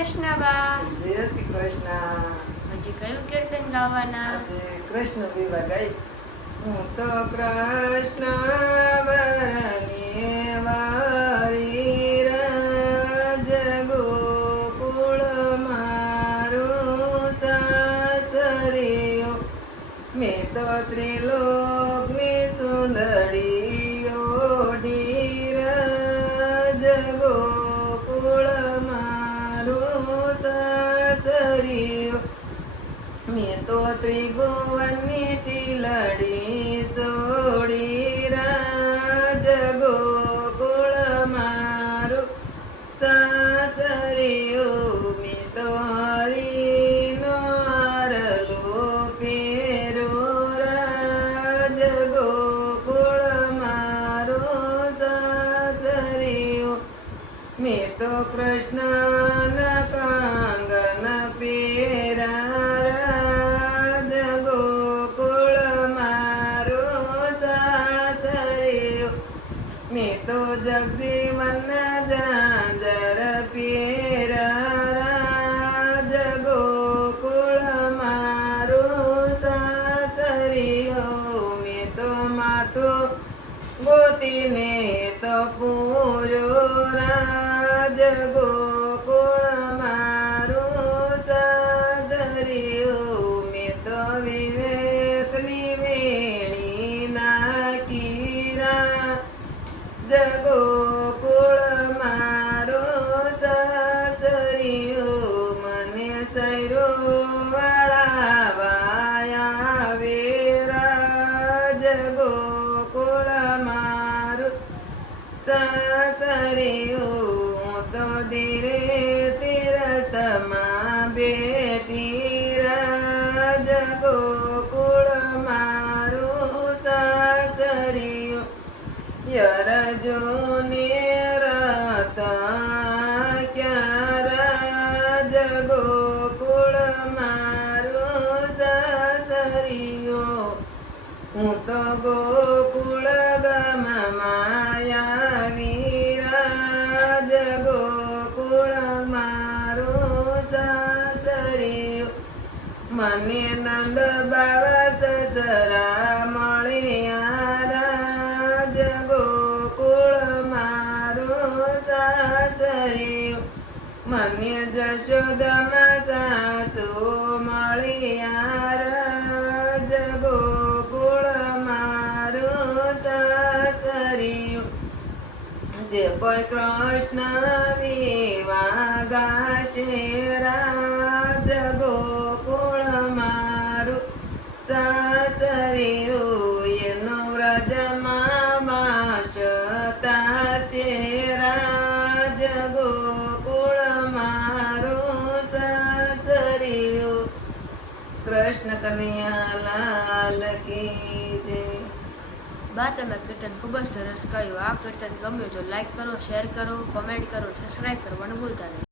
કૃષ્ણ બા. જય શ્રી કૃષ્ણ. હજી કયું કીર્તન ગાવાના? આજે કૃષ્ણ વિવાહ ગાઈ. હું તો કૃષ્ણ વરની વારી રાજ ગોકુળ મારું સાસરિયો. મેં તો ત્રિલોકની સુંદરીઓ રાજ ગોકુળ મારું સાસરિયો. મેં તો ત્રિભુવનની ટીલડી છોડી રાજ ગોકુળ મારું સાસરિયો. મેં તો હરીનો આરલો પેરો રાજ ગોકુળ મારું સાસરિયો. મેં તો કૃષ્ણના કાંગન પેરા રાજ ગોકુળ મારું સાસરિયો. મેં તો જગજીવન જાંજર પેરા રાજ ગોકુળ મારું સાસરિયો. મેં તો માથું ગોતીને તો પૂરો રાજ ગોકુળ મારું સાસરિયો. મેં તો વિવેકની વેણી નાખી રાજ ગોકુળ મારું સાસરિયો. મને સૈરો વાળા વાયા રાજ ગોકુળ મારું સાસરિયો. હું તો ધીરે તીરથમાં બેઠી રાજ ગોકુળ મારું સાસરિયો. યરજોને રતા ક્યાં રાજ ગોકુળ મારું સાસરિયો. હું તો ગોકુળ ગામમાં આવી રાજ ગોકુળ મારું સાસરિયો. મને નંદ બાવા સસરા મળ્યા રાજ ગોકુળ મારું સાસરિયો. મને જશોદામાં સાસુ મળ્યા રાજ ગોકુળ મારું સાસરિયો. જે કોઈ કૃષ્ણ વિવાહ ગાશે રાજ ગોકુળ મારું સાસરિયો. એનો વ્રજમાં વાસ થાશે રાજ ગોકુળ મારું સાસરિયો. કૃષ્ણ કનૈયા લાલ કી જય. બા તમે કીર્તન ખૂબ જ સરસ કહ્યું. આ કીર્તન ગમ્યું તો લાઈક કરો, શેર કરો, કમેન્ટ કરો, સબસ્ક્રાઈબ કરવાનું ભૂલતા નહીં.